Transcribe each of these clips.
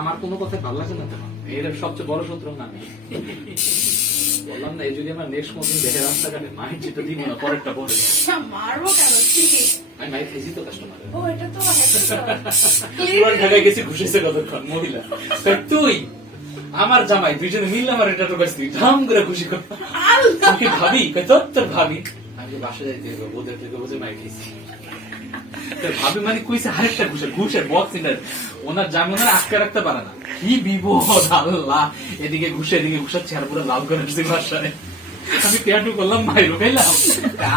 আমার কোনো কথা ভালো লাগে না তোমার, এর সবচেয়ে বড় শত্রু না আমি। বললাম না, এই যদি আমার নেক্সট কোনদিন দেখে রাস্তাঘাটে মাইট যেটা দিব না, পরেরটা পরে মারবো কেন? আমি মাইট খেয়েছি তো কাস্টমার। ও এটা তো happy পুরান ঢাকায় গেছি, ঘুষেছে কতক্ষণ মহিলা। তা তুই আমার জামাই দুইজনে মিললে আমার এটা ঢোকাইছি, ধাম করে খুশি কর। আল্লাহ। তুই ভাবি তোর ভাবি, আমি বাসা যাইতে ওদের থেকে বসে মাইট খেয়েছি। ভাবি মানে কইছে আরেকটা ঘুষের বক্স এটা ওনার জামিনের আটকে রাখতে পারে না। কি বিপদ আল্লাহ, এদিকে ঘুষে এদিকে ঘুষার চেহারা পুরো লাল করে আসছে বাসায়। আমি পেয়াটু করলাম, মাই ঢুকাইলাম।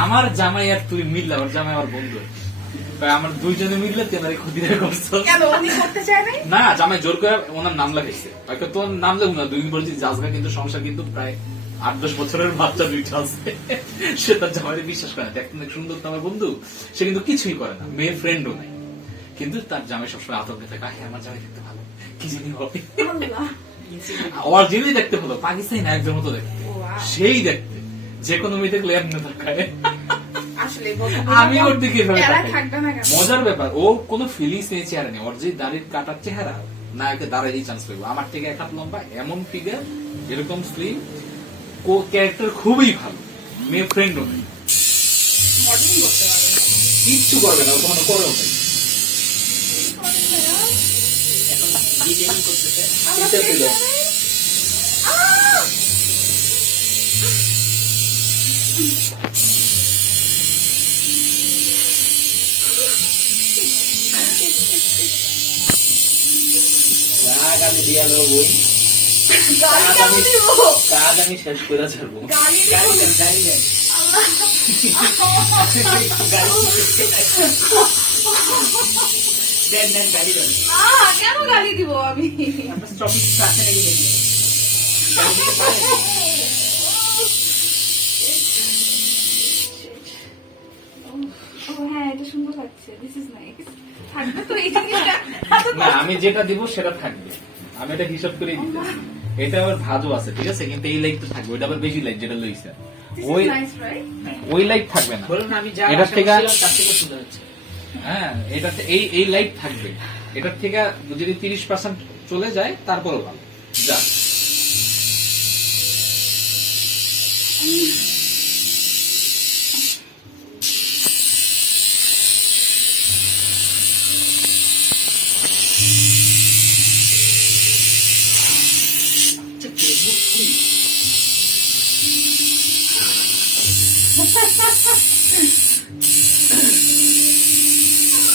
আমার জামাই আর তুই মিললাম, আমার জামাই আমার বন্ধু, আমার দুইজনে মিললে তেনারি ক্ষতিটা করছো। কেন উনি করতে চায় নাই? না, জামাই জোর করে ওনার নাম লাগাইছে, হয়তো তোর নাম লেগুন না, দুই বলছি জাজগা কিন্তু সংসার কিন্তু প্রায় 8-10 বছরের বাচ্চা দুইটা আছে। সে তার জামাইকে বিশ্বাস করে না, দেখতে অনেক সুন্দর তো আমার বন্ধু, সে কিন্তু কিছুই করে না, মেয়ে ফ্রেন্ডও নাই, কিন্তু তার জামাই সবসময় আতঙ্কে থাকে, হ্যাঁ আমার জামাই দেখতে ভালো, কি জানি হবে। আল্লাহ। অরিজিনালি দেখতে ভালো, পাকিস্তানি না একজন মতো দেখতে, Wow. সেই দেখতে যে কোনো মেয়ে দেখলে এমনি তাকায়। আসলে আমি ওর দিকে এভাবে এরা তাকাই। থাকবে না কেন? মজার ব্যাপার, ও কোনো ফিলিংস নেই চেহারা নেই, ওর যে দাড়ির কাটার চেহারা, না একে দাঁড়াই চান্স পেবো। আমার থেকে 1 হাত লম্বা, এমন ফিগার, এরকম স্লিম, ও ক্যারেক্টার খুবই ভালো, মেয়ে ফ্রেন্ডও নেই, মডেলিং করতে পারবে না। কিচ্ছু করবে না, ও কখনো করেও নেই। ডিটেইলিং করতেছে। আমার এটা ছিল। চেষ্টা নেই। আহ! রাগ আমি দিয়া লবই, গালি কেন দিব? কাজ আমি শেষ করে ছাড়বো। গালি দিব? গালি দেন, গালি দেন। আল্লাহ। দেন, দেন, গালি দেন। কেন গালি দিব আমি? আপনার স্টপিক আছে নাকি দেখি। গালি দিতে পারেন? হ্যাঁ, এটা সুন্দর লাগছে। This is nice. থাকবে তো এই জিনিসটা? না, আমি যেটা দিব সেটা থাকবে, আমি এটা হিসাব করে দিতে। এটা আবার ভাজও আছে, ঠিক আছে, কিন্তু এই লাইট তো থাকবে, ওইটা আবার বেশি লাইট যেটা লইছে, This ওই is nice, right? ওই লাইট থাকবে না। বলুন আমি যা এটার আশা থেকে- করছিলাম তার থেকে সুন্দর হচ্ছে। হ্যাঁ, এটাতে এই লাইট থাকবে, এটার থেকে যদি 30% চলে যায় তারপরও ভালো। যা আচ্ছা, ফেসবুক কি?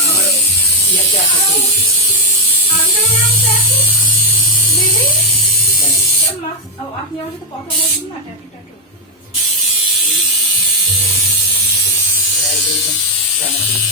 আমার ইয়াতে আসা ছিল। Underground tattoo? Really? আপনি আমার সাথে কথা বলছেন না ট্যাটু ট্যাটু? এরকম জানা ছিল।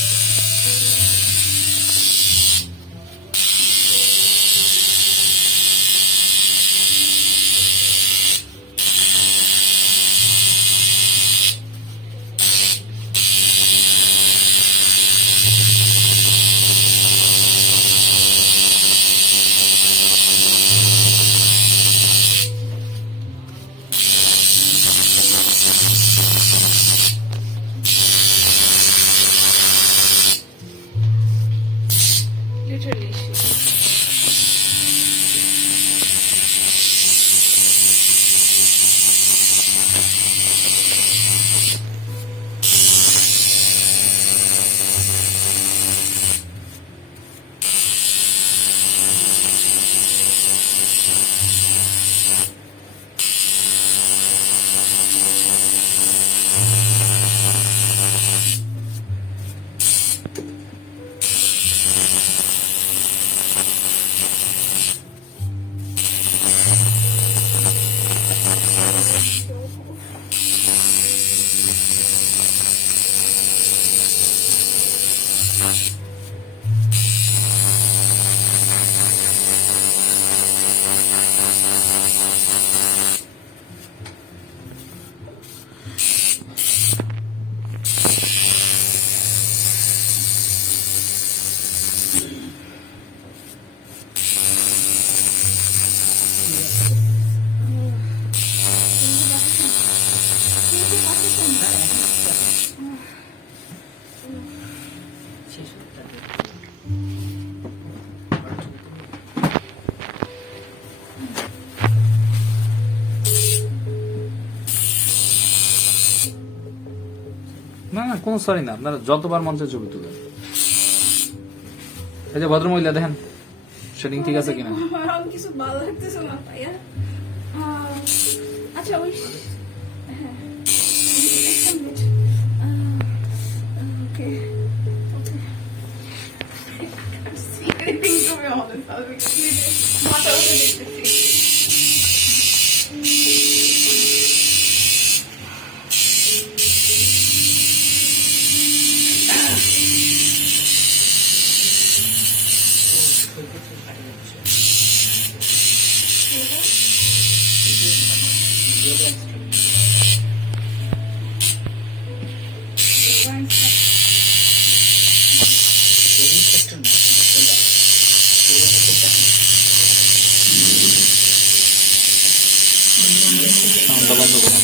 না কোনো সরি না, আপনারা যতবার মঞ্চে ছবি তুলেন। এই যে ভদ্রমহিলা দেখেন শেডিং ঠিক আছে কিনা। আমার কিছু ভালো লাগতেছে না ভাইয়া। আচ্ছা ওই হ্যাঁ একটা minute. Okay Anything to be honest, I'll be মাথা উঠে দেখতেছি। সাউন্ডটা বন্ধ করো।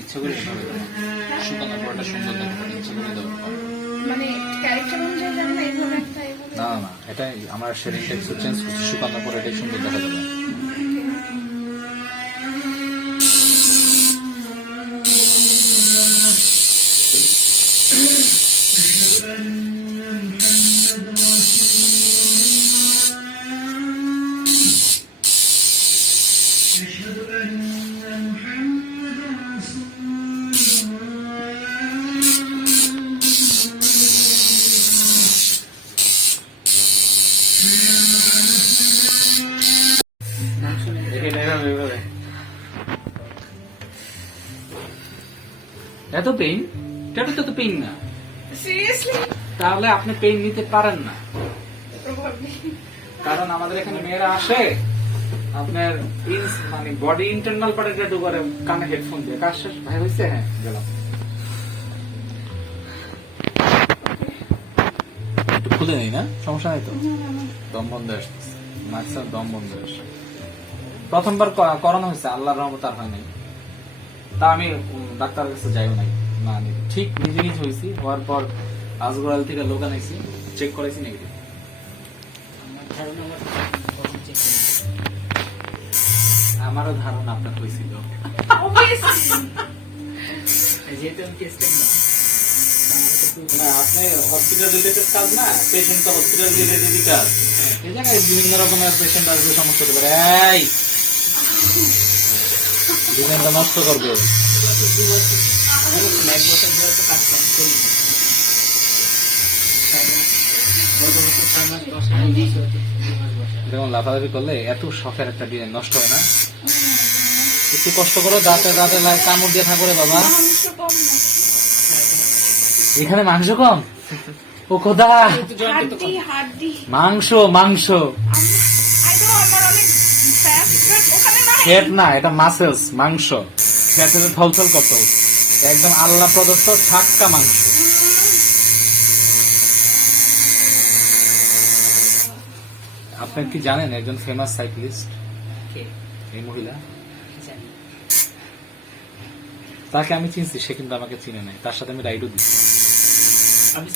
ইচ্ছে করে শুকানোর পরটা সুন্দর দেখাবে, ইচ্ছে করে দেবো। মানে ক্যারেক্টার অনুযায়ী যাবে না এইভাবে একটা এইভাবে। না না না, এটাই আমার শেডিংটা একটু চেঞ্জ করছি, শুকানোর পর এটাই সুন্দর দেখা যাবে। এত পেইন? এটা তো পেইন না। সিরিয়াসলি তাহলে আপনি পেইন নিতে পারেন না, কারণ আমাদের এখানে মেয়েরা আসে আপনার মানে বডি ইন্টারনাল পার্টে ট্যাটু করে কানে হেডফোন দিয়ে। কাজ শেষ ভাই হয়েছে? হ্যাঁ গেলাম। একটু খুলে নেই না, সমস্যা নাই তো? দম বন্ধ আসতেছে, মাস্টার দম বন্ধ আসছে। প্রথমবার করানো হয়েছে, আল্লাহর রহমত আর হয় নাই। তা আমি ডাক্তারের কাছে যাইও নাই, মানে ঠিক নিজে নিজে হয়েছি। হওয়ার পর আজগরাল থেকে লোক আনাইছি, চেক করাইছি নেগেটিভ। আমারও ধারণা আপনার হয়েছিল, যেহেতু আমি টেস্টিং না আপনি হসপিটাল রিলেটেড কাজ না, পেশেন্ট তো হসপিটাল রিলেটেডই কাজ। এই জায়গায় বিভিন্ন রকমের পেশেন্ট আসবে, সমস্যা হতে পারে। এই ডিজাইনটা নষ্ট করবে। এক বছর ধরে তো কাজ করি চলি না। 6 মাস 10 মাস দেখুন লাফালাফি করলে এত শখের একটা ডিজাইন নষ্ট হয় না। একটু কষ্ট করো, দাঁতে দাঁতে কামড় দিয়ে থাকো রে বাবা। মাংস কম না, এখানে মাংস কম? ও খোদা, হাড্ডি হাড্ডি। মাংস মাংস আই নো আমার অনেক ফ্যাট, বাট ওখানে না। ফ্যাট না, এটা মাসেলস, মাংস। ফ্যাটে থলথল কত, একদম আল্লাহ প্রদত্ত ছাক্কা মাংস। আপনি কি জানেন একজন ফেমাস সাইক্লিস্ট এই মহিলা? তাকে আমি চিনছি, সে কিন্তু আমাকে চিনে নাই। তার সাথে আমি রাইডও দিচ্ছি। আমি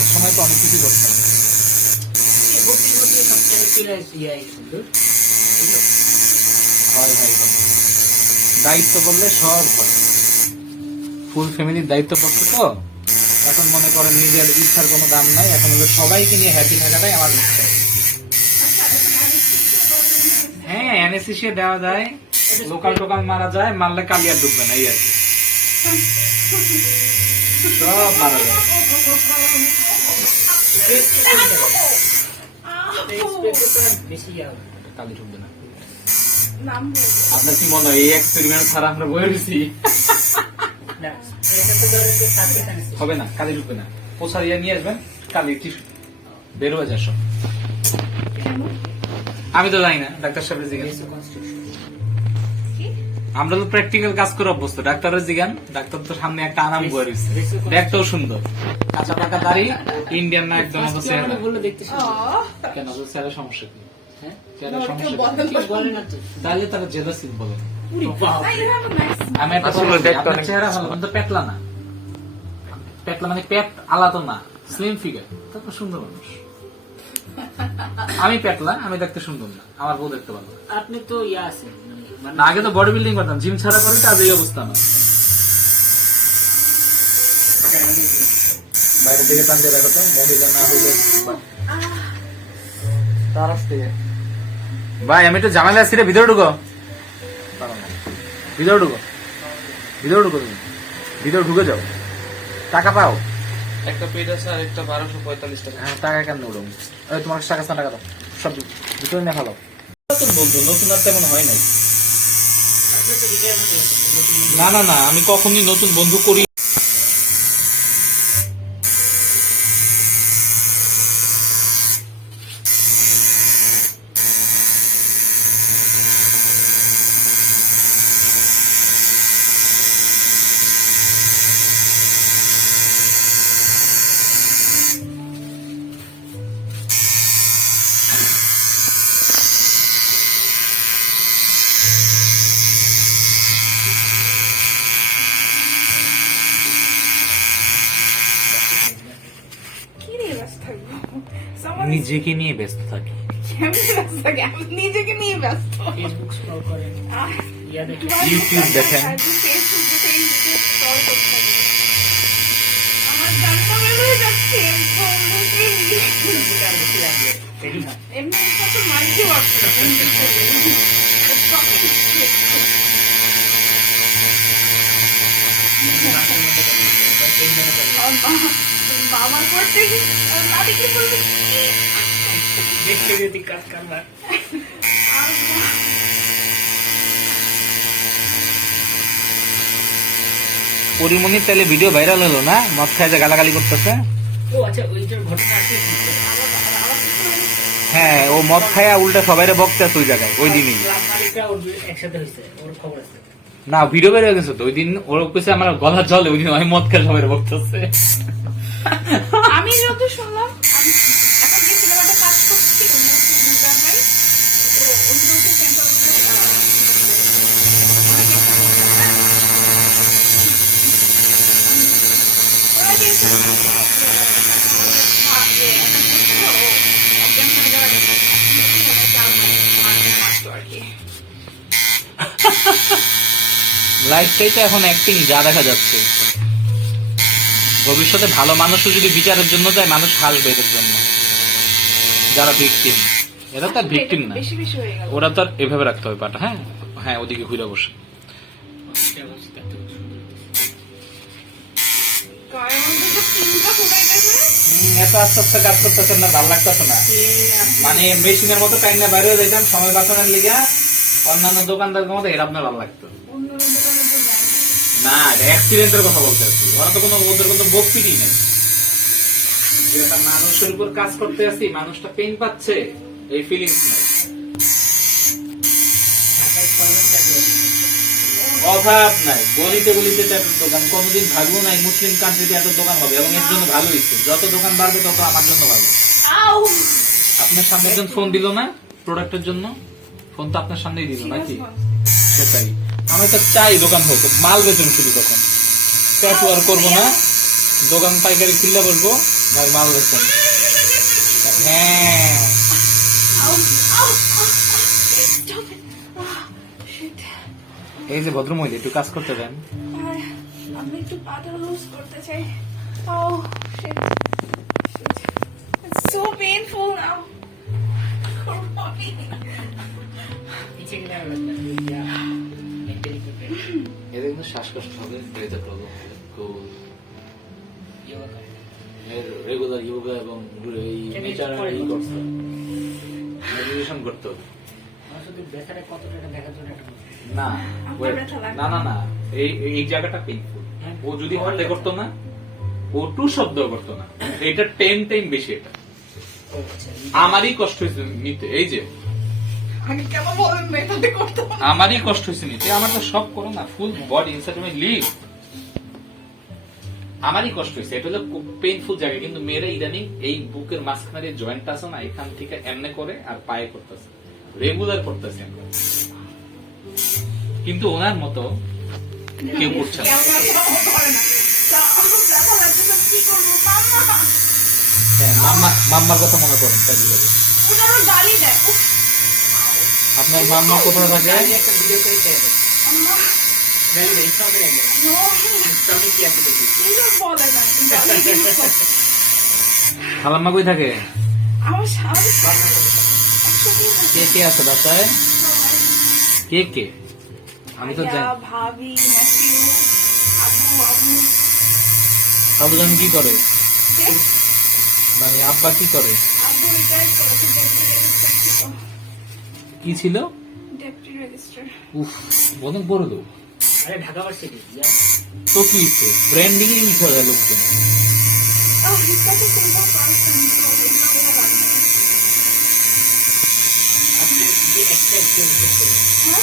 এক সময় তো অনেক কিছু করতাম। হয় হয় হয়, দায়িত্ব বললে সব হয়। ফুল ফ্যামিলির দায়িত্ব পড়ছে তো, এখন মনে করেন নিজের ইচ্ছার কোনো দাম নাই। এখন হলো সবাইকে নিয়ে হ্যাপি থাকাটাই আমার ইচ্ছা। হ্যাঁ অ্যানেস্থেসিয়া দেওয়া যায়, লোকাল টোকাল মারা যায়, মারলে কালিয়ার ডুববে না, এই আর কি। সব মারা যায়। বেশি কালি ঢুকবে না। নাম বলবো। আপনার কি মনে হয় এই এক্সপেরিমেন্ট ছাড়া আমরা বয়ে রয়েছি? হবে না, কালি ঢুকবে না। পোষা দিয়ে নিয়ে আসবেন, কালি টিস্যু বের হয়ে যায় সব। আমি তো জানি না, ডাক্তার সাহেবের জিজ্ঞেস। আমরা তো প্র্যাকটিক্যাল কাজ করে অভ্যস্ত। ডাক্তারের জিজ্ঞান, ডাক্তার তো সামনে একটা আনাম বয়ে রয়েছে, দেখতেও সুন্দর, কাঁচা পাকা দাড়ি, ইন্ডিয়ান না একদম। বললো দেখতে কেন স্যারের সমস্যা কি? হ্যাঁ চেহারার সমস্যা কি? বলে না তো তাহলে তারা জেলাসি বলে। I have a nice আমি একটা কথা বলি, আপনার চেহারা ভালো কিন্তু পেটলা না। পেটলা মানে পেট আলাদা না, স্লিম ফিগার, তারপর সুন্দর মানুষ। আমি পেটলা, আমি দেখতে সুন্দর না, আমার বউ দেখতে ভালো। আপনি তো ইয়া আছেন মানে না, আগে তো বডি বিল্ডিং করতাম, জিম ছাড়া করে তো আজ এই অবস্থা না। বাইরের দিকে টান দিয়ে রাখো তো, মহিলা না হইলে তার আসতে। ভাই আমি একটু ঝামেলা আছি রে, ভিতরে ঢুকো, ভিতরে ঢুকো, ভিতরে ঢুকো, তুমি ভিতরে ঢুকে যাও, টাকা পাও। একটা পেট আছে আর একটা 1245 টাকা। হ্যাঁ, টাকা কেন উঠুন? তোমার টাকা টাকা দাও, সব ভিতরে নিয়ে ফেলো। নতুন বন্ধু, নতুন আর তেমন হয় নাই। আপনি তো রিটায়ারমেন্ট হয়েছেন, নতুন না না না, আমি কখনই নতুন বন্ধু করি। কি নিয়ে ব্যস্ত থাকবো? Someone is- নিজেকে নিয়ে ব্যস্ত থাকি। কেমনে ব্যস্ত থাকি? আমি নিজেকে নিয়ে ব্যস্ত। ফেসবুক স্ক্রল করেন, আহ, ইয়া দেখেন। ইউটিউব দেখেন। আর তুই ফেসবুকে scroll করতে থাকবি। আমার জানটা বের হয়ে যাচ্ছে, বন্ধুকে নিয়ে। এমনি কত মাইন্ডই ওয়ার্ক করে, বন্ধু করে। It's fucking shit. মামার করতে দাদি কি বলবে কি? দেখতে যদি কাজ কারবার আল্লাহ। পরিমণির তাহলে ভিডিও ভাইরাল হলো না, মদ খায় যে গালাগালি করতেছে। ও আচ্ছা, ওইটার ঘটনা আছে কি? হ্যাঁ, ও মদ খায় উল্টা সবাইরে বকতেছে ওই জায়গায়, ওই দিনই। ক্লাব মালিকরা ওর একসাথে হয়েছে, ওর খবর আছে। না, ভিডিও বের হয়ে গেছে তো ওই দিন, ওর কাছে আমার গলা জলে, ওই দিন আমি মদ খায় সবাই বকতেছে। আমি যত শুনলাম, আমি এখন যে সিনেমাটা কাজ করছি উনি হচ্ছে দুর্গা ভাই, তো উনি বলছে সেন্ট্রাল লাইফটাই তো এখন অ্যাক্টিং, যা দেখা যাচ্ছে। ভবিষ্যতে ভালো মানুষও যদি বিচারের জন্য যায়, মানুষ হাসবে এদের জন্য, যারা ভিকটিম। এরা তো ভিকটিম না, বেশি বেশি হয়ে গেল। ওরা তো আর এভাবে রাখতে হবে পাটা। হ্যাঁ হ্যাঁ, ওদিকে ঘুরে বসে। গায়ের মধ্যে যে পিনটা ফুটাইতেছে, এত আস্তে আস্তে কাজ করতেছেন না, ভালো লাগতেছে না। মানে মেশিনের মতো টাইম না বাইরে যাইতাম সময় বাঁচানোর লিগা, অন্যান্য দোকানদারের মতো এটা আপনার ভালো লাগতো অন্য দোকানে তো যায় না। না। এটা অ্যাক্সিডেন্টের কথা বলতে আছি, ওরা তো কোনো ওদের কোনো বকপিটি নেই। যে একটা মানুষের উপর কাজ করতে আসি, মানুষটা পেইন পাচ্ছে, এই ফিলিংস নাই। অভাব নাই, গলিতে গলিতে চাটের দোকান, কোনোদিন ভাববো নাই মুসলিম কান্ট্রিতে এত দোকান হবে, এবং এর জন্য ভালো হয়েছে। যত দোকান বাড়বে তত আমার জন্য ভালো। আউ! আপনার সামনে একজন ফোন দিল না প্রোডাক্টের জন্য, ফোন তো আপনার সামনেই দিল নাকি? সেটাই, আমি তো চাই দোকান হোক, মাল বেচুন শুধু, তখন ট্যাটু আর করবো না, দোকান পাইকারি খুললে বলবো ভাই মাল বেচুন। হ্যাঁ, আউ! আউ! আউ! Stop it! Ah, shit. এই যে ভদ্রমহিলা একটু কাজ করতে দেন। আর আমি একটু পাটা লুজ করতে চাই। Oh, shit. Shit. It's so painful now. Robbie. পিছিয়ে গেলে ইয়া মেন্টালি প্রিপেয়ার এদের কিন্তু শ্বাসকষ্ট হবে, ব্রেথের প্রবলেম হবে, ইয়োগা করে। রেগুলার ইয়োগা এবং এই নেচার করতে হবে, মেডিটেশন করতে হবে। আমার শুধু ব্যথাটা কতটা দেখার জন্য একটা না আপনার ব্যথা লাগবে? না না না, এই এই জায়গাটা পেইনফুল। ও যদি হাতে করতো না, ও টু শব্দ করতো না, এটা 10 টাইম বেশি। এটা ও আচ্ছা, আমারই কষ্ট হয়েছে নিতে, এই যে আমি কেন বলেন না এটাতে করতে হবে? আমারই কষ্ট হয়েছে নিতে। আমার তো সব করো না, full body inside my live, আমারই কষ্ট হয়েছে। এটা হলো পেইনফুল জায়গা, কিন্তু মেয়েরা ইদানিং এই বুকের মাঝখানে জয়েন্ট আছে না, এখান থেকে এমনে করে আর পায়ে করতেছে, রেগুলার করতেছে আমরা। কিন্তু ওনার মতো কেউ করছে না। কেমন করে না? ব্যথা লাগছে তো কি করবো? মাম্মা! হ্যাঁ, মাম্মার কথা মনে করেন তাই হবে। ওটা আমার গালি দেয় উফ, আপনার মাম্মা কোথায় থাকে? গালি একটা ভিডিও করে ছেড়ে দেন। আম্মা, গালি দেন, স্টপে দেন। no, স্টপে কি আছে দেখি। Jesus বলে না, গালি দিব। খালাম্মা কই থাকে? আমার সামনে বাসা করতে। একসাথেই থাকে কে কে আছে বাসায়? সবাই। কে কে? আমি তো ভাইয়া, জানি। ভাবি, nephew, আব্বু। সবজন কি করে? কে? মানে আব্বা কি করে? আব্বু রিটায়ার করেছে, ডেপুটি রেজিস্ট্রার ছিল। কি ছিল? Deputy registrar. উফ, বদন করে দেবো। আরে ঢাকা ভার্সিটি। তো কি হচ্ছে? ব্র্যান্ডিং এ মিশে যায় লোকজন। Oh, he's such a simple person, so এগুলো বলা লাগে না। আপনি যে এক্সপেক্ট করবেন। হ্যাঁ?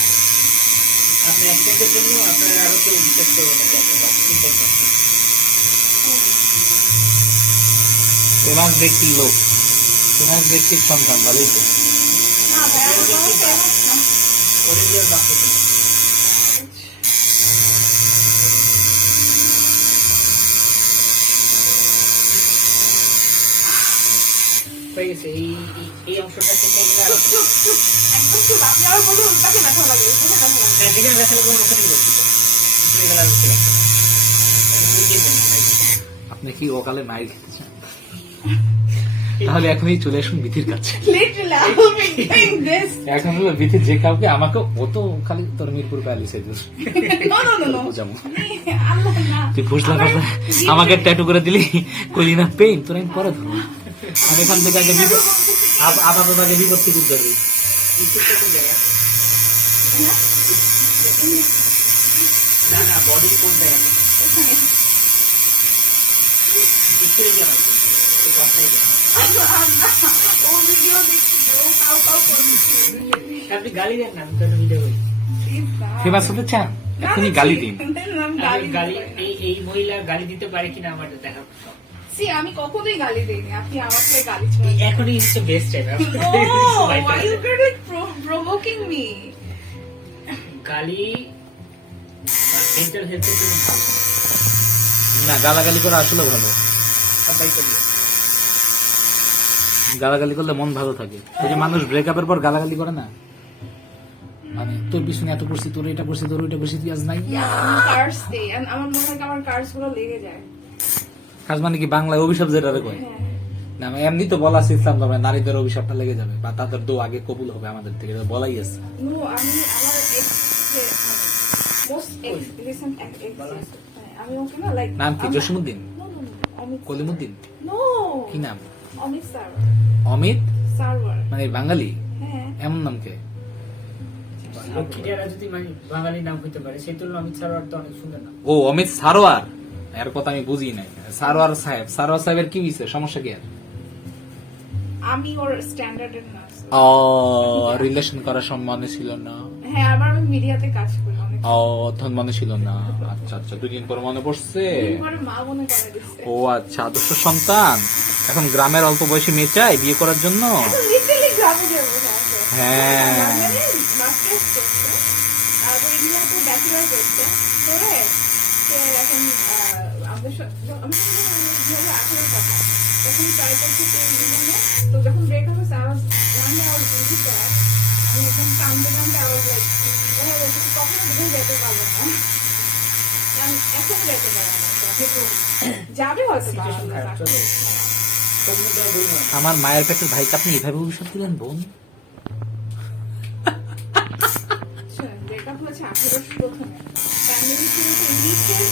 আপনি এক্সপেক্টের জন্য আপনার আরো কেউ বিশ্বাস করবে না যে আপনি সিম্পল পারসন। ফেমাস ব্যক্তির লোক, ফেমাস ব্যক্তির সন্তান, ভালোই তো। না ভাই, আমার বাবা famous না। করে দিয়ে বাক্য হয়ে গেছে। এই অংশটা শেষ হয়ে গেলে চুপ, চুপ, চুপ। একদম চুপ। আপনি আবার বলুন, তাকে ব্যথা লাগে, কোথায় ব্যথা লাগে? হ্যাঁ, যেখানে দেখা গেলো ওখানেই বলছি তো। উপরে গেলে আর উঠতে লাগবে। বুঝিয়ে দেন, তাই। আপনি কি ওকালে মাইর খেতে চান? তাহলে এখনই চলে আসুন বিথির কাছে। Literally, I will be doing this. এখন হলো বিথি যে কাউকে আমাকে ও তো খালি তোর মিরপুর পাইলি সে No, no, no, no. বুঝাবো। আল্লাহ না। তুই ফুসলা আমার ফাসলা জীবনে- আমাকে ট্যাটু করে দিলি, কইলি না পেইন, তোর আমি পরে ধরবো। আমি এখান থেকে আগে বিপদ, আপাতত আগে বিপদ থেকে উদ্ধার করি। ইস্যুটা কোন জায়গায়? না, না না, বডি কোন জায়গায়? এখানে। ইস্যুরে গিয়ে হয় তো কথাই দেন। ও ভিডিও দেখছি, ও কাউ করছি। আপনি গালি দেন না, আমি তো ভিডিও করি। ফেমাস হতে চান? এখনই গালি দিন। আমি গালি এই মহিলা গালি দিতে পারে কিনা আমার দেখা। আমি কখনোই গালি দিইনি, আপনি আমাকে গালি ছোঁড়েন। এখনই হচ্ছে best time. No, why you getting provoking me? গালি মেন্টাল হেলথের জন্য ভালো। না, গালাগালি করা আসলে ভালো। সবাই করি। গালাগালি করলে মন ভালো থাকে। ওই যে মানুষ ব্রেকআপের পর গালাগালি করে না, মানে তোর পিছনে এত করছি, তোর এটা করছি, তোর ওইটা করছি, তুই আজ নাই। কার্স দেই, and আমার মনে হয় আমার কার্স গুলো লেগে যায়। কাজ মানে কি বাংলায় অভিশাপ যেটা কয় হ্যাঁ। না, এমনি তো বলা আছে ইসলাম ধর্মে নারীদের অভিশাপটা লেগে যাবে বা তাদের দো আগে কবুল হবে আমাদের থেকে, এটা বলাই আছে। No, আমি আমার ex যে most recent ex আমি ওকে না লাইক নাম কি? জসিমউদ্দিন? No, অমিত কলিমুদ্দিন? No, কি নাম? অমিত স্যার অমিত? সারওয়ার। মানে বাঙালি হ্যাঁ, এমন নাম কে? লক্ষ্মীটিয়ারা যদি বাঙালি নাম হইতে পারে, সেই তুলনায় অমিত স্যার তো অনেক সুন্দর নাম। ও অমিত সারোয়ার, এর কথা আমি বুঝি নাই। সারোয়ার সাহেব, সারোয়ার সাহেবের কি হয়েছে, সমস্যা কি আর? আমি ওর স্ট্যান্ডার্ডের না। ও রিলেশন করার সম্মানে ছিল না। হ্যাঁ, আবার আমি মিডিয়াতে কাজ করি অনেক। ও তখন মনে ছিল না। আচ্ছা আচ্ছা, দুদিন পর মনে পড়ছে। দিন পরে মা মনে করে দিচ্ছে। ও আচ্ছা, আদর্শ সন্তান। এখন গ্রামের অল্প বয়সী মেয়ে চাই বিয়ে করার জন্য। লিটারালি গ্রামে যে বসে আছে। হ্যাঁ। মাস্টার্স করছে, তারপর ইন্ডিয়াতে ব্যাচেলর করছে করে সে এখন আমাদের আমি 2018 কথা তখন ট্রাই করছি সেই জীবনে। তো যখন ব্রেকআপ হয়েছে আমার ওয়ান আওয়ার বুঝি ক্লাস, আমি যখন কান্দতে কান্দতে আবার লাইক ওরা বলছে কখনো ঘুরে যেতে পারবো না, আমি এখন যেতে পারবো না। যাবে হয়তো বা Situation খারাপ, চলো। হ্যাঁ। কখনো দেওয়া বই নয়। আমার মায়ের পেটের ভাইকে আপনি এভাবে অভিশাপ দিলেন বোন? ব্রেকআপ হয়েছে 18 প্রথমে, ফ্যামিলি ছিল ইংলিশের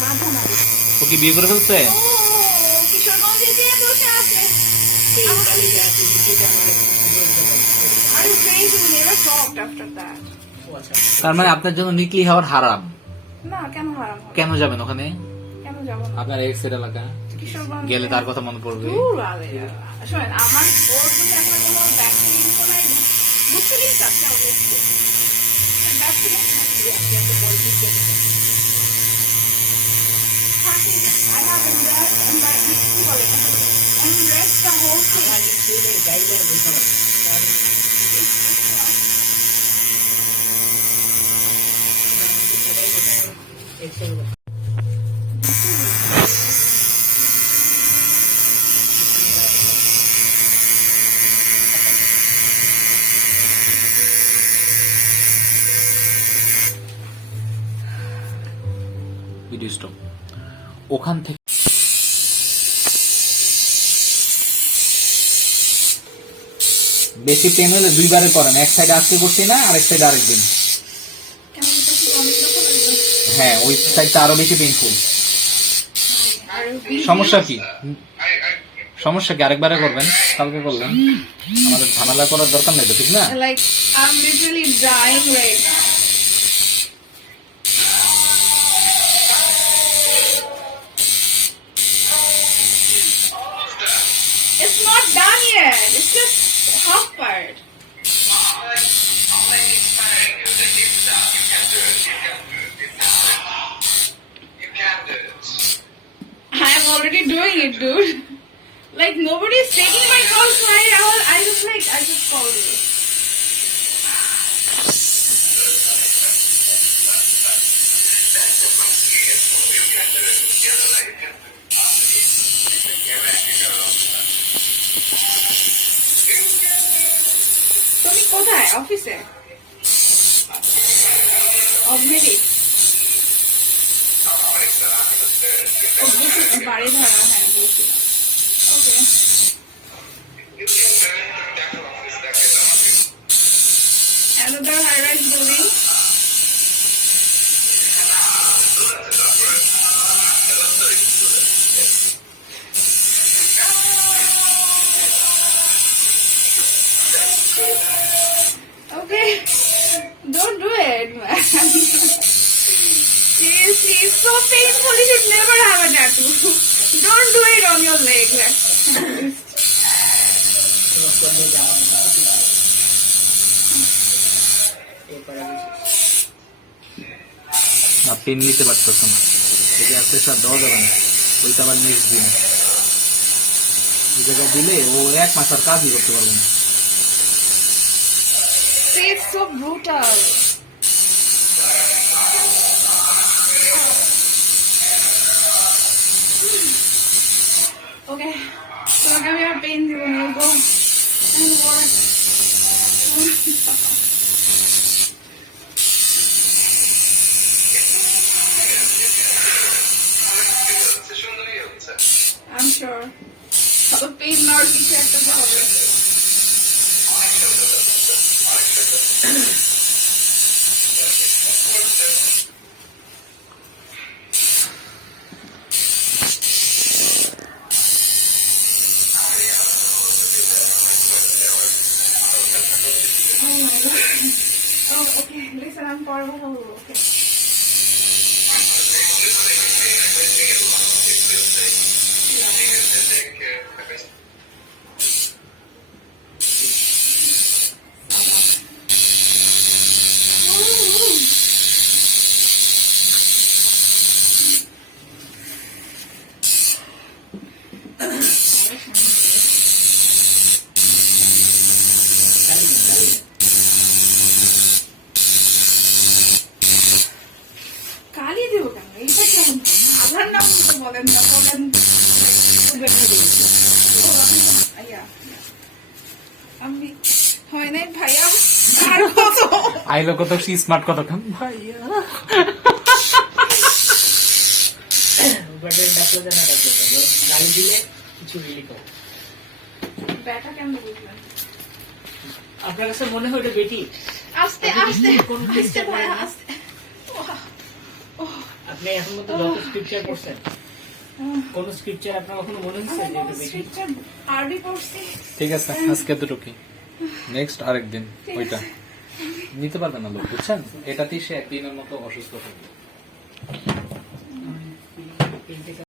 মাঝামাঝি। ও কি বিয়ে করে ফেলছে? ও কিশোরগঞ্জে যে বসে আছে। এই গালি দেওয়া, এই বিষয়টা আমাদের সুন্দর একটা গালি। Are you crazy? We never talked after that. ও আচ্ছা। তার মানে আপনার জন্য নিকলি হওয়ার হারাম। না, কেন হারাম হবে? কেন যাবেন ওখানে? কেন যাবো না? আপনার এক্স এর এলাকা কিশোরগঞ্জ গেলে তার কথা মনে পড়বে। দূর আলে। শোনেন, আমার ওর যদি এখন কোনো ব্যাক ফিলিংস তো নাই, গুড ফিলিংস আছে অবশ্যই, ব্যাক ফিলিংস থাকবে। I have embarrassed, কি বলে, embarrassed the whole thing. আমাদের ছেলে গাইলে বসে আছে। তার সবাই বসে আছে। একসাথে বসে। Video stop. ওখান থেকে বেশি পেন হলে দুইবারে করেন, এক সাইডে আজকে করছি না, আরেক সাইডে আরেকদিন। কেমন করতে অনেক দফা লাগবে। হ্যাঁ, ওই সাইডটা আরো বেশি পেইনফুল। আর সমস্যা কি? সমস্যা কি? আরেকবারে করবেন, কালকে করলেন, আমাদের ঝামেলা করার দরকার নেই তো, ঠিক না? like I'm literally dying right now. It's not done yet. It's just half part. I'm already doing it, dude. Like nobody's taking my call, so I just called you. তুমি কোথায়? অফিসে? অলরেডি বাড়ি ভাড়া, হ্যাঁ বলছিলাম। ওকে, another high-rise building. Okay, don't do it, man. Seriously, it's so painful. You should never have a tattoo. Don't do it on your leg. তোমার করলে যাওয়া এরপরে না, পেন নিতে পারতেছে না, যদি আর প্রেশার দেওয়া যাবে না, ওইটা আবার নেক্সট দিন এই জায়গায় দিলে ও 1 মাস আর কাজই করতে পারবে না। See, it's so brutal. Okay, so I'm gonna pain you when you go and water. I'm sure. The pain not কিছু একটা তো হবে। Oh my god. Oh, okay. Listen, I'm horrible. Okay. কালি দেবো কেন? এটা কেমন? আল্লাহর নাম তো বলেন না, বলেন আমি হয় নাই ভাইয়া। আর কত আইলো কত স্মার্ট কত খান ভাইয়া। ব্যাটারি ডাকলে যেন ডাকতে পারবে, গাড়ি দিলে কিছু রিলিক হবে। ব্যাটা কেমন বুঝলেন? আপনার কাছে মনে হয় এটা বেটি? আস্তে আস্তে আস্তে ভাইয়া, আস্তে। আপনি এখন মতো যত স্ক্রিপচার পড়ছেন, কোন স্ক্রিপচার আপনার কখনো মনে হচ্ছে যে এটা বেটি? আরবি পড়ছি। ঠিক আছে, আজকে এতটুকুই, নেক্সট আরেকদিন ওইটা নিতে পারবে না লোক, বুঝছেন? এটাতেই সে একদিনের মতো অসুস্থ থাকবে।